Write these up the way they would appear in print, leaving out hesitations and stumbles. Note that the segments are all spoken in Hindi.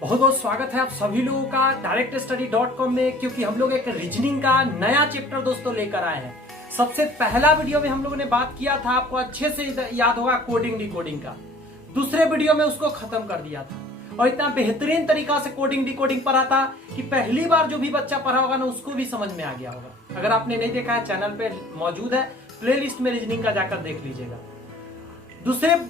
बहुत बहुत स्वागत है आप सभी लोगों का directstudy.com में, क्योंकि हम लोग एक रीजनिंग का नया चैप्टर दोस्तों लेकर आए हैं। सबसे पहला वीडियो में हम लोगों ने बात किया था, आपको अच्छे से याद होगा, कोडिंग डिकोडिंग का। दूसरे वीडियो में उसको खत्म कर दिया था और इतना बेहतरीन तरीका से कोडिंग डिकोडिंग पढ़ा था कि पहली बार जो भी बच्चा पढ़ा होगा ना उसको भी समझ में आ गया होगा। अगर आपने नहीं देखा है, चैनल पे मौजूद है, प्लेलिस्ट में रीजनिंग का जाकर देख लीजिएगा।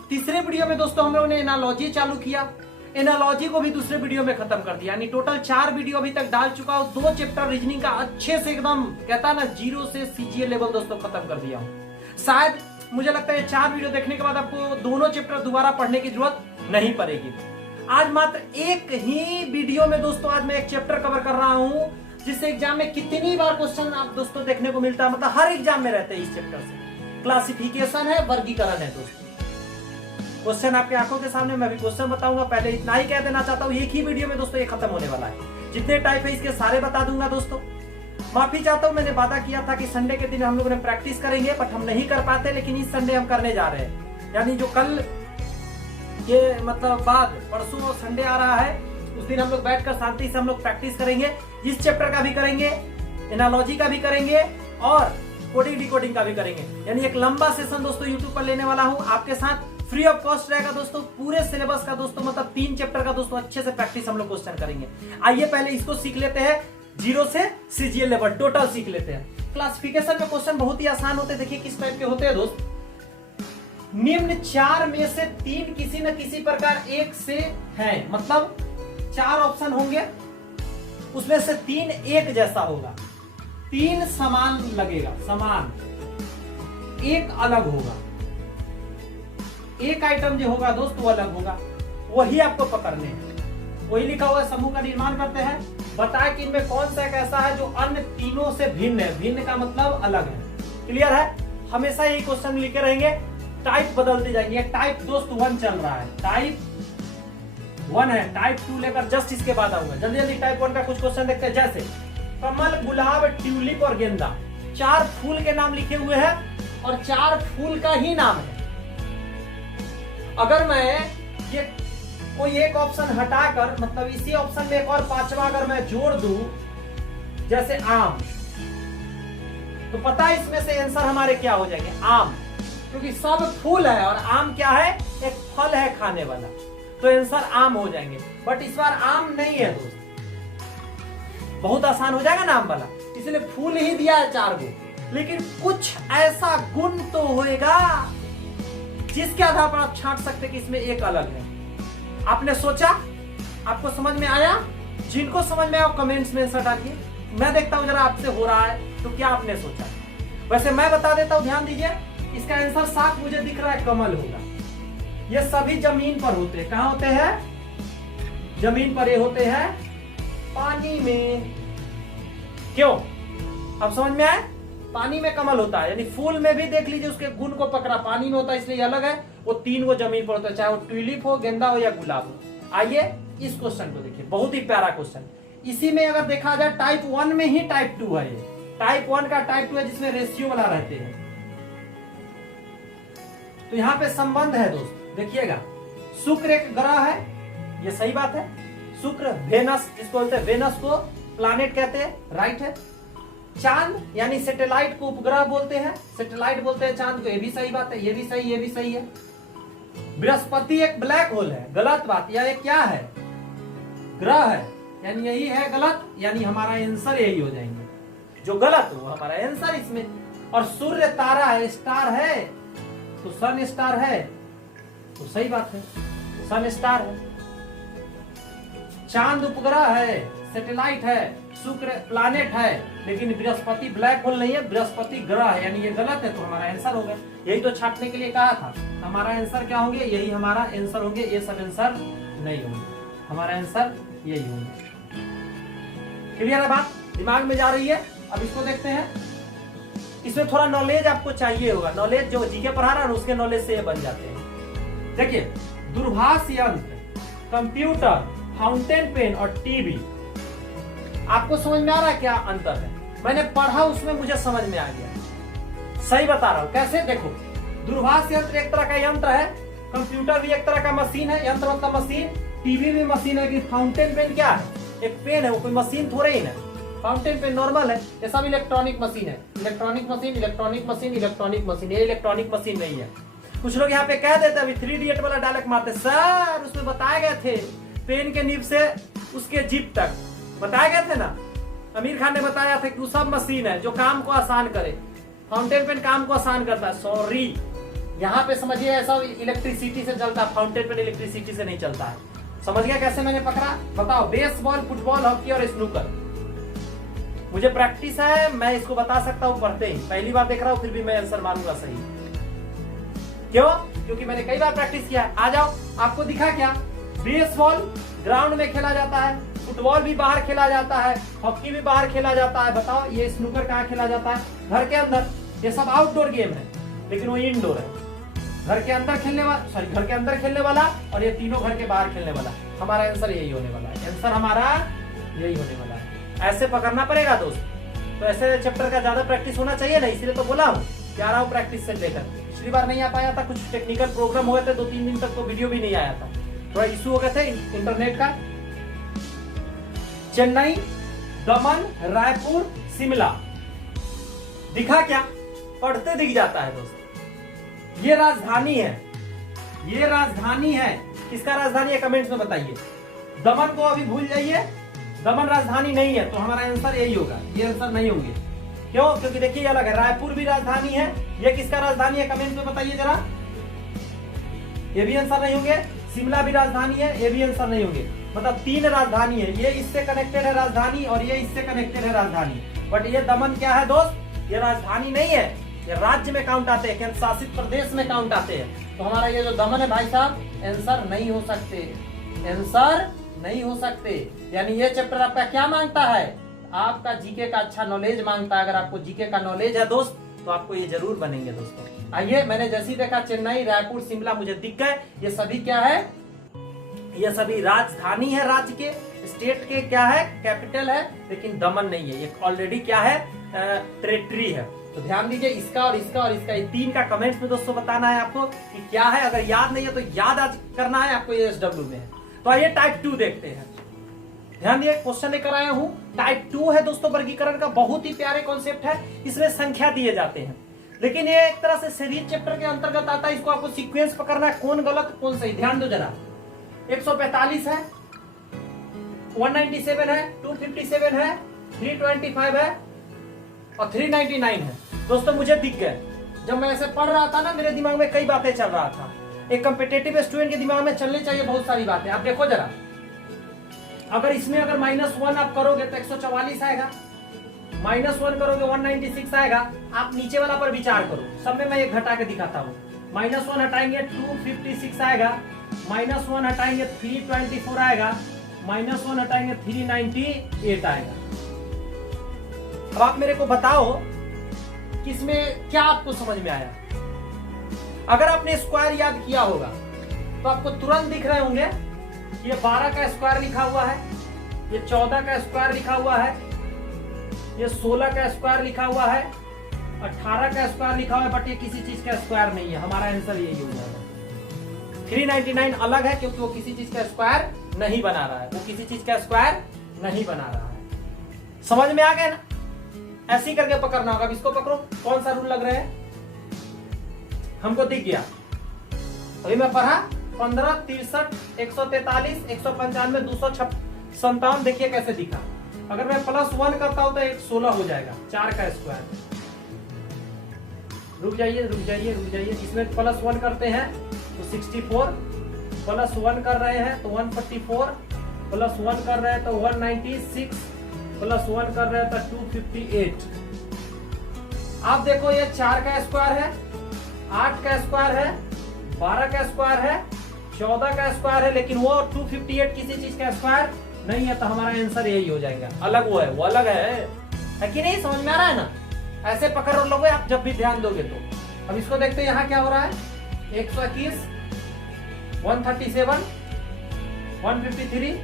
तीसरे वीडियो में दोस्तों हम लोगों ने एनालॉजी चालू किया, एनालॉजी को भी दूसरे वीडियो में खत्म कर दिया, यानी टोटल 4 वीडियो अभी तक डाल चुका हूं। 2 चैप्टर रीजनिंग का अच्छे से एकदम कहता है ना 0 से सीजीए लेवल दोस्तों खत्म कर दिया हूं। शायद मुझे लगता है 4 वीडियो देखने के बाद आपको दोनों चैप्टर दोबारा पढ़ने की जरूरत नहीं पड़ेगी। आज मात्र एक ही वीडियो में दोस्तों आज मैं एक चैप्टर कवर कर रहा हूं, जिससे एग्जाम में कितनी बार क्वेश्चन आप दोस्तों देखने को मिलता है, मतलब हर एग्जाम में रहते हैं इस चैप्टर से। क्लासिफिकेशन है, वर्गीकरण है दोस्तों। क्वेश्चन आपके आंखों के सामने, मैं भी क्वेश्चन बताऊंगा। पहले इतना ही कह देना चाहता हूं, एक ही वीडियो में दोस्तों ये खत्म होने वाला है। जितने टाइप है इसके सारे बता दूंगा दोस्तों। माफी चाहता हूं, मैंने वादा किया था कि संडे के दिन हम लोगों ने प्रैक्टिस करेंगे, बट हम नहीं कर पाते, लेकिन इस संडे हम करने जा रहे हैं। यानी जो कल के मतलब बाद परसों संडे आ रहा है, उस दिन हम लोग बैठकर शांति से हम लोग प्रैक्टिस करेंगे। इस चैप्टर का भी करेंगे, एनालॉजी का भी करेंगे और कोडिंग डिकोडिंग का भी करेंगे। यानी एक लंबा सेशन दोस्तों यूट्यूब पर लेने वाला हूं आपके साथ, फ्री ऑफ कॉस्ट रहेगा दोस्तों। पूरे सिलेबस का दोस्तों मतलब 3 चैप्टर का दोस्तों अच्छे से प्रैक्टिस हम लोग क्वेश्चन करेंगे। आइए पहले इसको सीख लेते हैं, 0 से सीजीए लेवल टोटल सीख लेते हैं। क्लासिफिकेशन में क्वेश्चन बहुत ही आसान होते हैं। देखिए किस टाइप के होते हैं दोस्त। निम्न 4 में से 3 किसी न किसी प्रकार एक से है, मतलब 4 ऑप्शन होंगे, उसमें से 3 एक जैसा होगा, 3 समान लगेगा, समान, एक अलग होगा। एक आइटम जो होगा दोस्त वो अलग होगा, वही आपको पकड़ने हैं। वही लिखा हुआ है, समूह का निर्माण करते हैं, बताए कि इनमें कौन सा एक ऐसा है जो अन्य तीनों से भिन्न है। भिन्न का मतलब अलग है। क्लियर है? हमेशा यही क्वेश्चन लिखे रहेंगे, टाइप बदलते जाएंगे। टाइप दोस्त 1 चल रहा है, टाइप 1 है, टाइप 2 लेकर जस्ट इसके बाद आऊंगा। जल्दी जल्दी टाइप 1 का कुछ क्वेश्चन देखते हैं। जैसे कमल, गुलाब, ट्यूलिप और गेंदा, 4 फूल के नाम लिखे हुए हैं और 4 फूल का ही नाम है। अगर मैं ये कोई एक ऑप्शन हटाकर, मतलब इसी ऑप्शन में एक और 5वां अगर मैं जोड़ दूं, जैसे आम, तो पता है इसमें से आंसर हमारे क्या हो जाएंगे? आम, क्योंकि सब फूल है और आम क्या है? एक फल है खाने वाला, तो आंसर आम हो जाएंगे। बट इस बार आम नहीं है दोस्त, बहुत आसान हो जाएगा नाम वाला, इसलिए फूल ही दिया है 4 गो। लेकिन कुछ ऐसा गुण तो होएगा जिसके आधार पर आप छांट सकते कि इसमें एक अलग है। आपने सोचा, आपको समझ में आया? जिनको समझ में आया कमेंट्स में आंसर डालिए, मैं देखता हूं जरा आपसे हो रहा है तो क्या आपने सोचा। वैसे मैं बता देता हूं, ध्यान दीजिए, इसका आंसर साफ मुझे दिख रहा है, कमल होगा। ये सभी जमीन पर होते हैं। कहां होते हैं? जमीन पर। ये होते हैं पानी में। क्यों? अब समझ में आए? पानी में कमल होता है, यानी फूल में भी देख लीजिए उसके गुण को पकड़ा, पानी में होता है इसलिए अलग है। वो 3 वो जमीन पर होता है, चाहे वो ट्यूलिप हो, गेंदा हो या गुलाब हो। आइए इस क्वेश्चन को देखिए, बहुत ही प्यारा क्वेश्चन। इसी में अगर देखा जाए टाइप 1 में ही टाइप 2 है। ये टाइप 1 का टाइप 2 है, जिसमें रेशियो वाला रहते हैं। तो यहाँ पे संबंध है दोस्त, देखिएगा। शुक्र एक ग्रह है, ये सही बात है। शुक्र, वेनस जिसको बोलते हैं, वेनस को प्लैनेट कहते हैं, राइट है। चांद यानी सैटेलाइट को उपग्रह बोलते हैं, सैटेलाइट बोलते हैं चांद को, ये भी सही बात है, ये भी सही, ये भी सही है। बृहस्पति एक ब्लैक होल है, गलत बात। यह क्या है? ग्रह है, यानी यही है गलत, यानी हमारा आंसर यही हो जाएंगे। जो गलत हो हमारा आंसर इसमें। और सूर्य तारा है, स्टार है, तो सन स्टार है, तो सही बात है, सन स्टार है। चांद उपग्रह है, सैटेलाइट है, शुक्र प्लैनेट है, लेकिन बृहस्पति ब्लैक होल नहीं है, बृहस्पति ग्रह है, यानी ये गलत है, तो हमारा आंसर हो गया। यही तो छापने के लिए कहा था, हमारा आंसर क्या होंगे? यही हमारा आंसर होंगे, ये सब आंसर नहीं होंगे, हमारा आंसर यही होंगे। क्लियर है बात? दिमाग में जा रही है? अब इसको देखते हैं। इसमें थोड़ा नॉलेज आपको चाहिए होगा, नॉलेज जो जीके पढ़ा रहा है उसके नॉलेज से ये बन जाते हैं। देखिए, दूरभाष यंत्र, कंप्यूटर, फाउंटेन पेन और टीवी, आपको समझ में आ रहा है क्या अंतर है? मैंने पढ़ा, उसमें मुझे समझ में आ गया। सही बता रहा हूं। कैसे? देखो, दूरभाष यंत्र एक तरह का यंत्र है, कंप्यूटर भी एक तरह का मशीन है, यंत्र मतलब मशीन, टीवी भी मशीन है कि फाउंटेन पेन क्या है? एक पेन है, वो कोई मशीन थोड़े ही ना। फाउंटेन पेन नॉर्मल है, ये सब इलेक्ट्रॉनिक मशीन है। Electronic machine, electronic machine, electronic machine, ये इलेक्ट्रॉनिक मशीन नहीं है। कुछ लोग यहाँ पे कह देते अभी 3 इडियट वाला डायलॉग मारते, सर उसमें बताए गए थे पेन के निब से उसके जिप तक बताए गए थे ना। आमिर खान ने बताया था कि वो सब मशीन है जो काम को आसान करे। फाउंटेन पेन काम को आसान करता है। सॉरी, यहाँ पे समझिए ऐसा इलेक्ट्रिसिटी से चलता है, फाउंटेन पेन इलेक्ट्रिसिटी से नहीं चलता है। समझ गया कैसे मैंने पकड़ा? बताओ, बेसबॉल, फुटबॉल, हॉकी और स्नूकर। मुझे प्रैक्टिस है, मैं इसको बता सकता हूँ पढ़ते ही। पहली बार देख रहा हूँ फिर भी मैं आंसर मारूंगा सही। क्यों? क्योंकि मैंने कई बार प्रैक्टिस किया है। आ जाओ, आपको दिखा क्या? बेसबॉल ग्राउंड में खेला जाता है, फुटबॉल भी बाहर खेला जाता है, हॉकी भी बाहर खेला जाता है। बताओ ये स्नूकर कहाँ खेला जाता है? घर के अंदर। ये सब आउटडोर गेम है, लेकिन वो इंडोर है। घर के अंदर खेलने वाला, सॉरी, घर के अंदर खेलने वाला और ये तीनों घर के बाहर खेलने वाला। हमारा आंसर यही होने वाला है। आंसर हमारा यही होने वाला है। ऐसे पकड़ना पड़ेगा दोस्त। तो ऐसे चैप्टर का ज्यादा प्रैक्टिस होना चाहिए ना, इसलिए तो बोला हूँ कि आ रहा हूँ प्रैक्टिस से लेकर। पिछली बार नहीं आ पाया था, कुछ टेक्निकल प्रॉब्लम हो गए थे, 2-3 दिन तक तो वीडियो भी नहीं आया था, थोड़ा इशू हो गए थे इंटरनेट का। चेन्नई, दमन, रायपुर, शिमला, दिखा क्या? पढ़ते दिख जाता है दोस्त। ये राजधानी है, ये राजधानी है। किसका राजधानी है कमेंट्स में बताइए। दमन को अभी भूल जाइए, दमन राजधानी नहीं है, तो हमारा आंसर यही होगा। ये आंसर नहीं होंगे। क्यों? क्योंकि देखिए अलग है। रायपुर भी राजधानी है, ये किसका राजधानी है कमेंट में बताइए जरा। ये भी आंसर नहीं होंगे। शिमला भी राजधानी है, ये भी आंसर नहीं होंगे। मतलब 3 राजधानी है, ये इससे कनेक्टेड है राजधानी और ये इससे कनेक्टेड है राजधानी। बट ये दमन क्या है दोस्त? ये राजधानी नहीं है, ये राज्य में काउंट आते हैं, केंद्र शासित प्रदेश में काउंट आते हैं। तो हमारा ये जो दमन है भाई साहब, आंसर नहीं हो सकते, आंसर नहीं हो सकते। यानी ये चैप्टर आपका क्या मांगता है? आपका जीके का अच्छा नॉलेज मांगता है। अगर आपको जीके का नॉलेज है दोस्त तो आपको ये जरूर बनेंगे दोस्तों। आइए, मैंने जैसे ही देखा चेन्नई, रायपुर, शिमला मुझे दिख गए। ये सभी क्या है? ये सभी राजधानी है, राज्य के, स्टेट के क्या है, कैपिटल है। लेकिन दमन नहीं है, ये ऑलरेडी क्या है, टेरिटरी है। तो ध्यान दीजिए, इसका और इसका और इसका, ये 3 का कमेंट्स में दोस्तों बताना है आपको कि क्या है। अगर याद नहीं है तो याद आज करना है आपको। ये SW में है। तो आइए टाइप 2 देखते हैं। ध्यान दिए, क्वेश्चन लेकर आया हूं। टाइप 2 है दोस्तों, वर्गीकरण का बहुत ही प्यारे कॉन्सेप्ट है। इसमें संख्या दिए जाते हैं, लेकिन ये एक तरह से सीरीज चैप्टर के अंतर्गत आता है। इसको आपको सीक्वेंस पकड़ना है, कौन गलत कौन सही। ध्यान दो जरा। 145 है, 197 है, 257 है, 325 है और 399 है। दोस्तों मुझे दिख गए। जब मैं ऐसे पढ़ रहा था ना, मेरे दिमाग में कई बातें चल रहा था। एक कॉम्पिटिटिव स्टूडेंट के दिमाग में चलनी चाहिए बहुत सारी बातें। आप देखो जरा, अगर इसमें अगर -1 आप करोगे तो 144 आएगा, -1 करोगे 196 आएगा। आप नीचे वाला पर विचार करो। सब में मैं एक घटा के दिखाता हूँ। -1 हटाएंगे 256 आएगा, -1 हटाएंगे 324 आएगा, -1 हटाएंगे 398 आएगा। अब आप मेरे को बताओ कि इसमें क्या आपको समझ में आया। अगर आपने स्क्वायर याद किया होगा तो आपको तुरंत दिख रहे होंगे। ये 12 का स्क्वायर लिखा हुआ है, ये 14 का स्क्वायर लिखा हुआ है, ये 16 का स्क्वायर लिखा हुआ है, 18 का स्क्वायर लिखा हुआ है। बट ये किसी चीज का स्क्वायर नहीं है। हमारा आंसर यही हो जाएगा। 399 अलग है क्योंकि वो किसी चीज का स्क्वायर नहीं बना रहा है, वो किसी चीज का स्क्वायर नहीं बना रहा है। समझ में आ गया ना? ऐसे ही करके पकड़ना होगा। अब इसको पकड़ो, कौन सा रूल लग रहा है? हमको दिख गया। अभी मैं पढ़ा 15, 63, 143, 195, 257। देखिए कैसे दिखा। अगर मैं +1 करता हूं तो 16 हो जाएगा, 4 का स्क्वायर। रुक जाइए रुक जाइए रुक जाइए। इसमें +1 करते हैं तो 64, +1 कर रहे हैं तो 144, +1 कर रहे हैं तो 196, +1 कर रहे हैं तो 258। आप देखो ये 4 का स्क्वायर है, 8 का स्क्वायर है, 12 का स्क्वायर है, 14 का स्क्वायर है, लेकिन वो 258 किसी चीज का स्क्वायर नहीं है। तो हमारा आंसर यही हो जाएगा। अलग वो है, वो अलग है कि नहीं? समझ में आ रहा है ना? ऐसे पकड़ लोगे आप जब भी ध्यान दोगे तो। अब इसको देखते हैं यहाँ क्या हो रहा है। 121, 137, 153,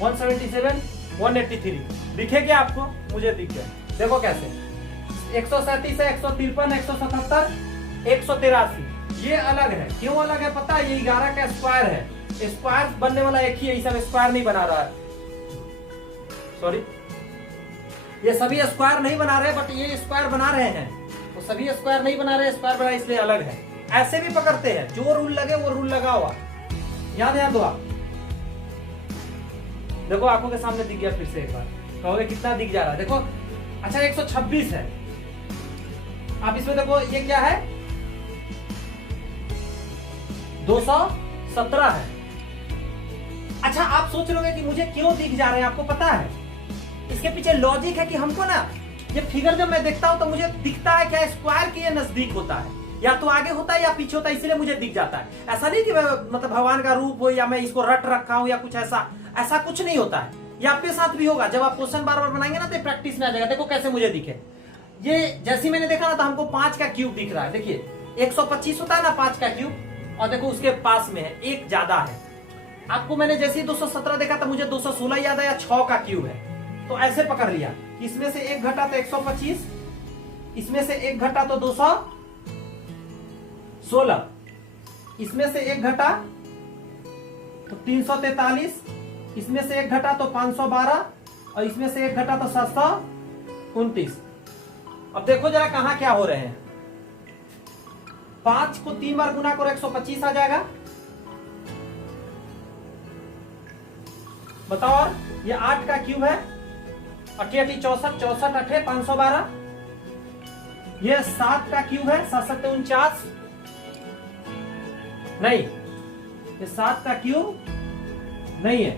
177, 183 दिखे क्या आपको? मुझे दिख गया। देखो कैसे 137 है, 153, 177, 183। ये अलग है। क्यों अलग है पता है? ये 11 का स्क्वायर है, स्क्वायर बनने वाला एक ही है, सब स्क्वायर नहीं बना रहा है, सॉरी ये सभी स्क्वायर नहीं बना रहे, बट ये स्क्वायर बना रहे हैं, तो सभी स्क्वायर नहीं बना रहे, स्क्वायर बना इसलिए अलग है। ऐसे भी पकड़ते हैं, जो रूल लगे वो रूल लगा हुआ, याद दो आप। देखो आंखों के सामने दिख गया, फिर से एक बार कहोगे कितना दिख जा रहा है, देखो अच्छा 126 है, आप इसमें देखो ये क्या है 217 है। अच्छा आप सोच रहे हो कि मुझे क्यों दिख जा रहे हैं, आपको पता है इसके पीछे लॉजिक है कि हमको ना ये फिगर जब मैं देखता हूं तो मुझे दिखता है क्या स्क्वायर के नजदीक होता है, या तो आगे होता है या पीछे होता है, इसलिए मुझे दिख जाता है। ऐसा नहीं कि मतलब भगवान का रूप हो या मैं इसको रट रखा हूं या कुछ ऐसा कुछ नहीं होता है। ये आपके साथ भी होगा, जब आप क्वेश्चन बार बार बनाएंगे ना तो प्रैक्टिस में आ जाएगा। देखो कैसे मुझे दिखे, ये जैसे मैंने देखा ना तो हमको 5 का क्यूब दिख रहा है, देखिए 125 होता है ना 5 का क्यूब, और देखो उसके पास में है एक ज्यादा है। आपको मैंने जैसे ही 217 देखा तो मुझे 216 याद आया, 6 का क्यूब है, तो ऐसे पकड़ लिया। इसमें से एक घटा तो 125, इसमें से एक घटा तो 216, इसमें से एक घटा तो 343, इसमें से एक घटा तो 512, और इसमें से एक घटा तो 729। अब देखो जरा कहां क्या हो रहे हैं, 5 को 3 बार गुना करो 125 आ जाएगा, बताओ। और ये 8 का क्यूब है, 8 64, 64 8 512, ये 7 का क्यूब है, 7 7 49, नहीं ये 7 का क्यूब नहीं है,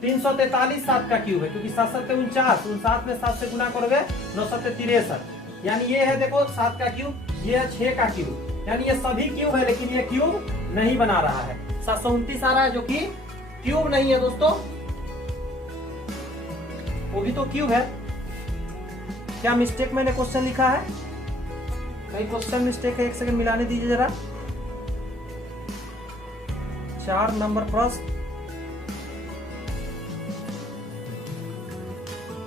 343 7 का क्यूब है, क्योंकि 7 7 49, 59 में 7 से गुना करोगे 9 7 63, यानी ये है देखो 7 का क्यूब, ये है 6 का क्यूब, यानी ये सभी क्यूब है लेकिन ये क्यूब नहीं बना रहा है। 729 आ रहा है जो कि क्यूब नहीं है दोस्तों, वो भी तो क्यूब है। क्या मिस्टेक मैंने क्वेश्चन लिखा है, कहीं क्वेश्चन मिस्टेक है, एक सेकंड मिलाने दीजिए जरा। 4 नंबर प्रश्न,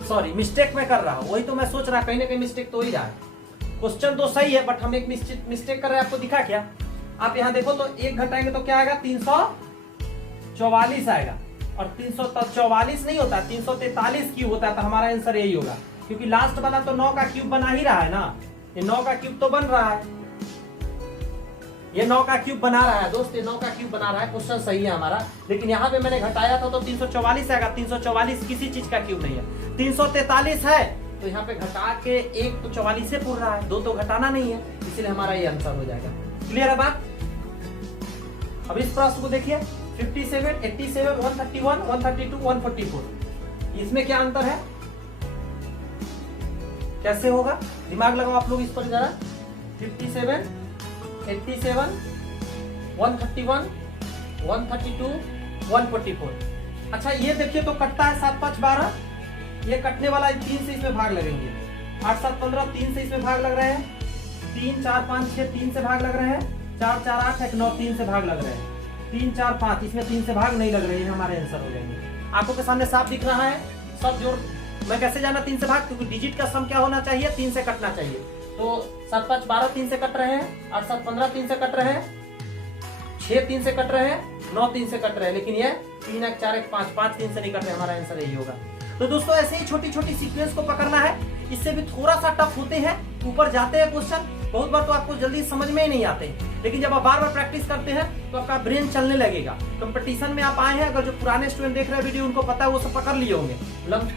सॉरी मिस्टेक मैं कर रहा हूं, वही तो मैं सोच रहा कहीं ना कहीं मिस्टेक तो हो ही रहा है। क्वेश्चन तो सही है बट हम एक मिस्टेक कर रहे हैं, आपको दिखा क्या। आप यहां देखो तो एक घटाएंगे तो क्या आएगा 344 आएगा, और 344 नहीं होता 343 क्यूब होता है, तो हमारा आंसर यही होगा, क्योंकि लास्ट वाला तो 9 का क्यूब बना ही रहा है ना, ये 9 का क्यूब तो बन रहा है, ये 9 का क्यूब बना रहा है दोस्त, ये 9 का क्यूब बना रहा है, क्वेश्चन सही है हमारा। लेकिन यहाँ पे मैंने घटाया था तो 344 आएगा, 344 किसी चीज का क्यूब नहीं है, 343 है, तो यहाँ पे घटा के एक तो 44 से पूर रहा है, 2 तो घटाना नहीं है, इसलिए हमारा ये आंसर हो जाएगा। क्लियर है बात। अब इस प्रश्न को देखिए 57, 87, 131, 132, 144, इसमें क्या अंतर है, कैसे होगा, दिमाग लगाओ आप लोग इस पर जरा। 57, 87, 131, 132, 144। अच्छा ये देखिए तो कटता है 7 5 12, ये कटने वाला है, 3 से इसमें भाग लगेंगे, 8 7 15, 3 से इसमें भाग लग रहे हैं, 3 4 5 6 3 से भाग लग रहे हैं, 4 4 8 1 9 3 से भाग लग रहे हैं, 3 4 5 इसमें 3 से भाग नहीं लग रहे हैं, हमारे आंसर हो जाएंगे। आंखों के सामने साफ दिख रहा है, सब जोड़ मैं कैसे जाना 3 से भाग, क्योंकि डिजिट का सम क्या होना चाहिए 3 से कटना चाहिए, तो 7 5 12 3 से कट रहे हैं, 8 7 15 3 से कट रहे हैं, 6 3 से कट रहे हैं, 9 3 से कट रहे हैं, लेकिन ये 3 1 4 1 5 5 3 से नहीं कट रहे, हमारा आंसर यही होगा। तो दोस्तों ऐसे ही छोटी छोटी सीक्वेंस को पकड़ना है, इससे भी थोड़ा सा टफ होते हैं, ऊपर जाते हैं क्वेश्चन, बहुत बार तो आपको जल्दी समझ में ही नहीं आते, लेकिन जब आप बार बार प्रैक्टिस करते हैं तो आपका ब्रेन चलने लगेगा। कंपटीशन में आप आए हैं, अगर जो पुराने स्टूडेंट देख रहे हैं वीडियो उनको पता है, वो सब पकड़ लिए होंगे,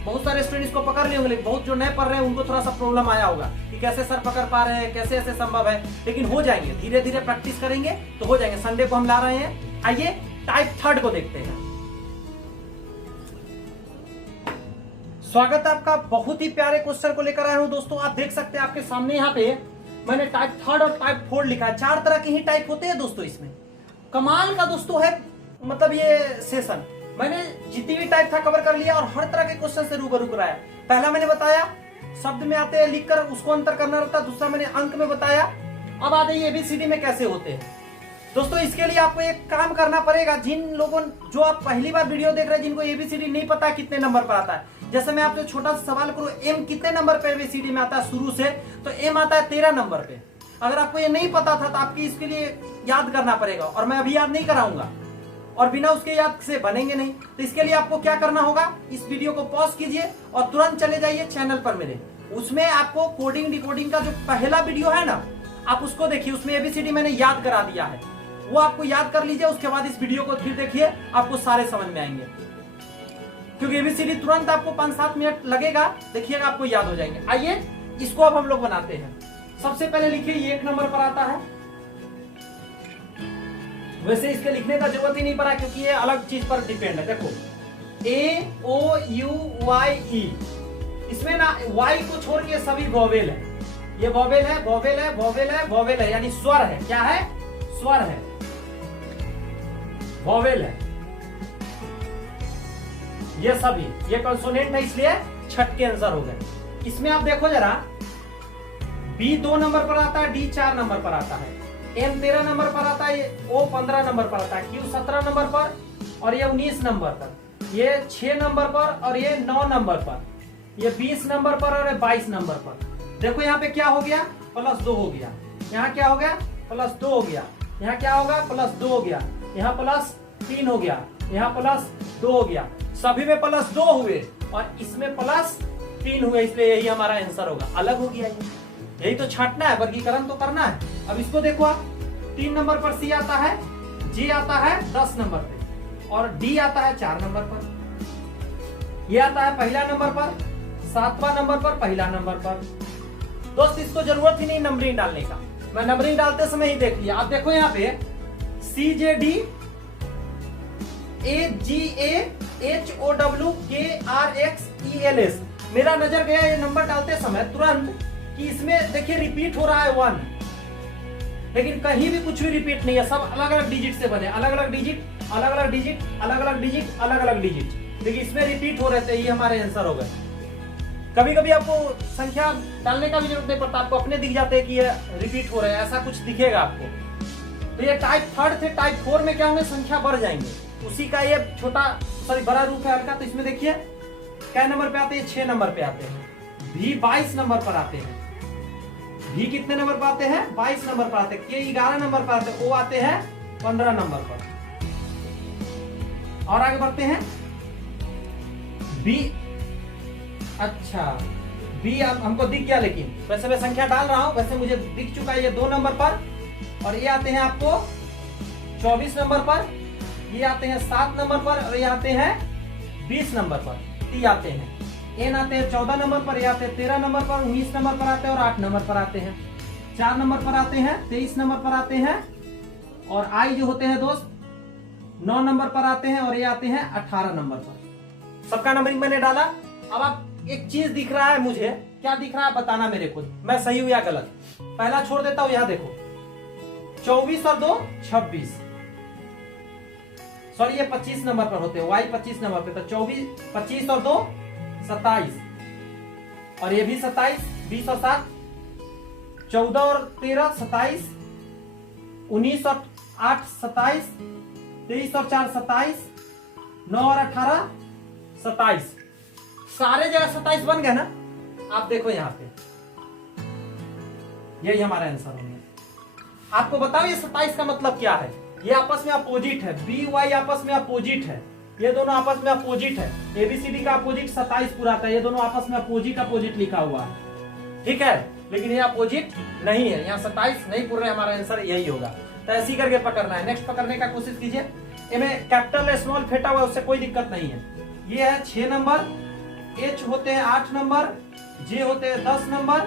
बहुत सारे स्टूडेंट इसको पकड़ लिए होंगे, लेकिन बहुत जो नए पढ़ रहे हैं उनको थोड़ा सा प्रॉब्लम आया होगा कि कैसे सर पकड़ पा रहे हैं, कैसे ऐसे संभव है, लेकिन हो जाएंगे, धीरे धीरे प्रैक्टिस करेंगे तो हो जाएंगे। संडे को हम ला रहे हैं, आइए टाइप 3 को देखते हैं। स्वागत है आपका, बहुत ही प्यारे क्वेश्चन को लेकर आया हूं दोस्तों। आप देख सकते हैं आपके सामने यहाँ पे मैंने टाइप 3 और टाइप 4 लिखा है, 4 तरह के ही टाइप होते हैं दोस्तों इसमें। कमाल का दोस्तों है मतलब ये सेशन, मैंने जितनी भी टाइप था कवर कर लिया और हर तरह के क्वेश्चन से रूबरू कराया। पहला मैंने बताया शब्द में आते हैं लिखकर उसको अंतर करना रहता है, दूसरा मैंने अंक में बताया। अब आते हैं ABCD में कैसे होते हैं दोस्तों। इसके लिए आपको एक काम करना पड़ेगा, जिन लोगों जो आप पहली बार वीडियो देख रहे हैं, जिनको ABCD नहीं पता कितने नंबर पर आता है, जैसे मैं आपसे छोटा सा सवाल करूं, M कितने नंबर पे ABCD में आता है शुरू से, तो M आता है 13 नंबर पे। अगर आपको ये नहीं पता था तो आपकी इसके लिए याद करना पड़ेगा, और मैं अभी याद नहीं कराऊंगा, और बिना उसके याद से बनेंगे नहीं। तो इसके लिए आपको क्या करना होगा, इस वीडियो को पॉज कीजिए और तुरंत चले जाइए चैनल पर मेरे। उसमें आपको कोडिंग डिकोडिंग का जो पहला वीडियो है ना, आप उसको देखिए, उसमें एबीसीडी मैंने याद करा दिया है, वो आपको याद कर लीजिए। उसके बाद इस वीडियो को फिर देखिए, आपको सारे समझ में आएंगे, क्योंकि एबीसीडी तुरंत आपको 5-7 मिनट लगेगा, देखिएगा आपको याद हो जाएंगे। आइए इसको अब हम लोग बनाते हैं। सबसे पहले लिखिए, ये 1 नंबर पर आता है। वैसे इसके लिखने का जरूरत ही नहीं पड़ा, क्योंकि ये अलग चीज पर डिपेंड है। देखो AOUYE, इसमें ना Y को छोड़ के सभी वोवेल है। ये वोवेल है, वोवेल है, वोवेल है, वोवेल है, यानी स्वर है। क्या है? स्वर है, वोवेल है। ये सभी, ये कंसोनेंट है, इसलिए छठ के आंसर हो गए। इसमें आप देखो जरा, B 2 नंबर पर आता है, D 4 नंबर पर आता है, M 13 नंबर पर आता है, O 15 नंबर पर आता है, Q 17 नंबर पर, और ये 19 नंबर पर, ये 6 नंबर पर, और ये 9 नंबर पर, ये 20 नंबर पर, और ये 22 नंबर पर। देखो यहाँ पे क्या हो गया, +2 हो गया। यहाँ क्या हो गया, +2 हो गया। यहाँ क्या होगा, +2 हो गया। यहाँ +3 हो गया। यहाँ +2 हो गया। सभी में +2 हुए और इसमें +3 हुए, इसलिए यही हमारा आंसर होगा। अलग हो गया ये, यही तो छांटना है, वर्गीकरण तो करना है। अब इसको देखो आप, 3 नंबर पर C आता है, J आता है 10 नंबर पे, और D आता है 4 नंबर पर। ये आता है पहला नंबर पर, 7वां नंबर पर, पहला नंबर पर। दोस्त इसको जरूरत ही नहीं नंबरिंग डालने का, मैं नंबरिंग डालते समय ही देख लिया। आप देखो यहाँ पे CJD AGAHOWKRXELS, मेरा नजर गया ये नंबर डालते समय तुरंत कि इसमें देखिए रिपीट हो रहा है 1, लेकिन कहीं भी कुछ भी रिपीट नहीं है। सब अलग अलग डिजिट से बने, अलग अलग डिजिट, अलग अलग डिजिट, अलग अलग डिजिट, अलग अलग डिजिट, लेकिन इसमें रिपीट हो रहे थे। ये हमारे आंसर हो गए। कभी कभी आपको संख्या डालने का भी जरूरत नहीं पड़ता, आपको अपने दिख जाते हैं कि ये रिपीट हो रहे हैं, ऐसा कुछ दिखेगा आपको। तो ये टाइप 3 थे, टाइप 4 में क्या होंगे, संख्या बढ़ जाएंगे। उसी का ये छोटा बड़ा रूप है हल्का। तो इसमें देखिए क्या नंबर पे आते हैं, 6 नंबर पे आते हैं। भी 22 नंबर पर आते हैं। भी कितने नंबर पर आते हैं, 22 नंबर पर आते हैं। के 11 नंबर पर आते हैं। ओ आते हैं 15 नंबर पर। और आगे बढ़ते हैं, बी, अच्छा बी हमको दिख गया, लेकिन वैसे मैं संख्या डाल रहा हूं, वैसे मुझे दिख चुका है ये 2 नंबर पर। और ये आते हैं आपको 24 नंबर पर, ये आते हैं 7 नंबर पर, और ये आते हैं 20 नंबर पर। टी आते हैं, एन आते हैं 14 नंबर पर, ये आते हैं 13 नंबर पर, 19 नंबर पर आते हैं, और 8 नंबर पर आते हैं। 4 नंबर पर आते हैं, 23 नंबर पर आते हैं, और आई जो होते हैं दोस्त 9 नंबर पर आते हैं, और ये आते हैं 18 नंबर पर। सबका नंबरिंग मैंने डाला। अब आप एक चीज दिख रहा है मुझे, क्या दिख रहा है बताना मेरे को, मैं सही हूं या गलत। पहला छोड़ देता हूं, यहां देखो 24 और 2 26, सॉरी ये 25 नंबर पर होते हैं, वाई 25 नंबर पे। तो 25 और 2 27, और ये भी 27, 20 और 7 14 और 13 27, 19 और 8 27, 23 और 4 27, 9 और 18 27। सारे जगह 27 बन गए ना। आप देखो यहाँ पे, यही हमारा आंसर होगा। आपको बताओ ये 27 का मतलब क्या है। ये आपस में अपोजिट है, बी वाई आपस में अपोजिट है, ये दोनों आपस में अपोजिट है। एबीसीडी का अपोजिट 27 पूरा था, ये दोनों आपस में अपोजिट लिखा हुआ है, ठीक है। लेकिन ये अपोजिट नहीं है, यहाँ 27 नहीं पूरे, हमारा आंसर यही होगा। तो ऐसी करके पकड़ना है। नेक्स्ट पकड़ने का कोशिश कीजिए। इनमें कैपिटल स्मॉल फेटा हुआ है, उससे कोई दिक्कत नहीं है। ये है 6 नंबर, एच होते हैं 8 नंबर, जे होते हैं 10 नंबर,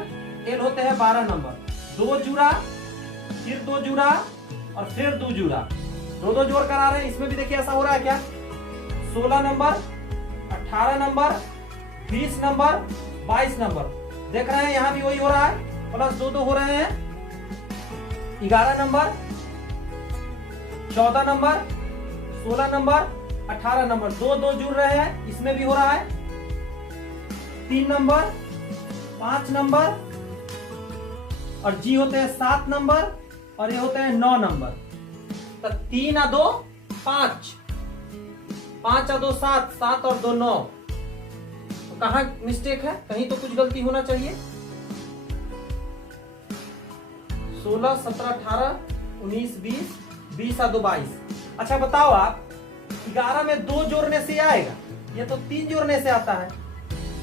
एल होते हैं 12 नंबर। 2 जुड़ा, फिर 2 जुड़ा, और फिर 2 जुड़ा, 2 जोड़ कर आ रहे हैं। इसमें भी देखिए ऐसा हो रहा है क्या, 16 नंबर, 18 नंबर, 20 नंबर, 22 नंबर। देख रहे हैं यहां भी वही हो रहा है, +2 हो रहे हैं। 11 नंबर, 14 नंबर, 16 नंबर, 18 नंबर, 2 जुड़ रहे हैं। इसमें भी हो रहा है 3 नंबर, 5 नंबर, और जी होते हैं 7 नंबर, और ये होते हैं 9 नंबर। तो 3 और 2 5, 5 और 2 7, 7 और 2 9। तो कहां मिस्टेक है, कहीं तो कुछ गलती होना चाहिए। 16, 17, 18, 19, 20, 20 और 2 22। अच्छा बताओ आप, 11 में 2 जोड़ने से आएगा, ये तो 3 जोड़ने से आता है।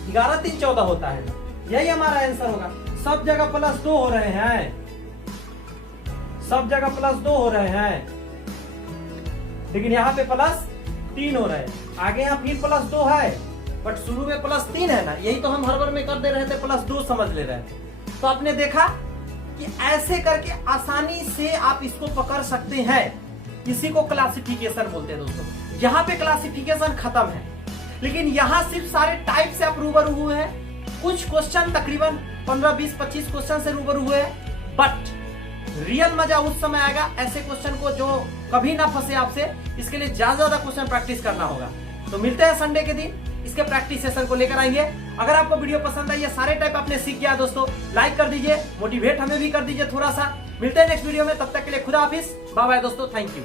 11 3 14 होता है ना, यही हमारा आंसर होगा। सब जगह प्लस 2 हो रहे हैं, सब जगह प्लस 2 हो रहे हैं, लेकिन यहाँ पे प्लस 3 हो रहे हैं। आगे यहाँ फिर प्लस 2 है, बट शुरू में प्लस 3 है ना, यही तो हम हर बार में कर दे रहे थे, प्लस 2 समझ ले रहे थे। तो आपने देखा कि ऐसे करके आसानी से आप इसको पकड़ सकते हैं। इसी को क्लासिफिकेशन बोलते हैं दोस्तों। यहाँ पे क्लासिफिकेशन खत्म है, लेकिन यहाँ सिर्फ सारे टाइप से आप रूबरू हुए हैं। कुछ क्वेश्चन तकरीबन 15, 20, 25 क्वेश्चन से रूबरू हुए हैं, बट रियल मजा उस समय आएगा ऐसे क्वेश्चन को जो कभी ना फंसे आपसे। इसके लिए ज्यादा क्वेश्चन प्रैक्टिस करना होगा। तो मिलते हैं संडे के दिन, इसके प्रैक्टिस सेशन को लेकर आएंगे। अगर आपको वीडियो पसंद आई, ये सारे टाइप आपने सीख गया दोस्तों, लाइक कर दीजिए, मोटिवेट हमें भी कर दीजिए थोड़ा सा। मिलते हैं नेक्स्ट वीडियो में, तब तक के लिए खुदा हाफिज, बाय बाय दोस्तों, थैंक यू।